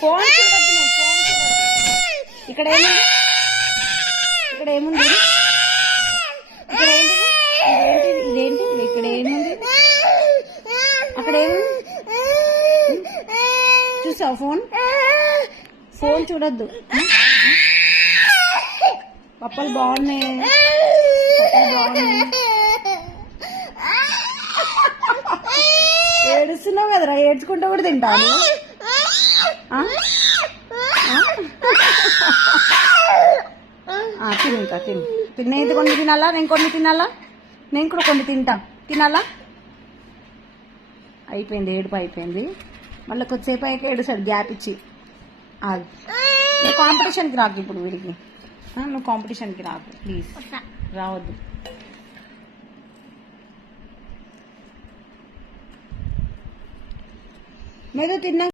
Phone చూడద్దు నువ్వు, phone చూడద్దు. ఇక్కడ ఏముంది, ఇక్కడ ఏముంది, ఇక్కడ ఏంటిది, ఇదేంటిది, ఇక్కడ ఏముంది, అక్కడ ఏముంది చూసావు? Phone phone చూడద్దు. పప్పలు బాగున్నాయి, పప్పలు బాగున్నాయి. ఏడుస్తున్నావు కదరా, ఏడ్చుకుంటూ కూడా తింటాను. తిను, ఇంకా తిను. నేను కొన్ని తినాలా, నేను కొన్ని తినాలా, నేను కూడా కొన్ని తినాలా. అయిపోయింది, ఏడుపు అయిపోయింది. మళ్ళీ కొద్దిసేపు అయ్యాక ఏడుస్తాడు గ్యాప్ ఇచ్చి. నువ్వు కాంపిటీషన్కి రాకు ఇప్పుడు వీడికి, నువ్వు కాంపిటీషన్కి రాకు ప్లీజ్, రావద్దు. మీరు తిన్నా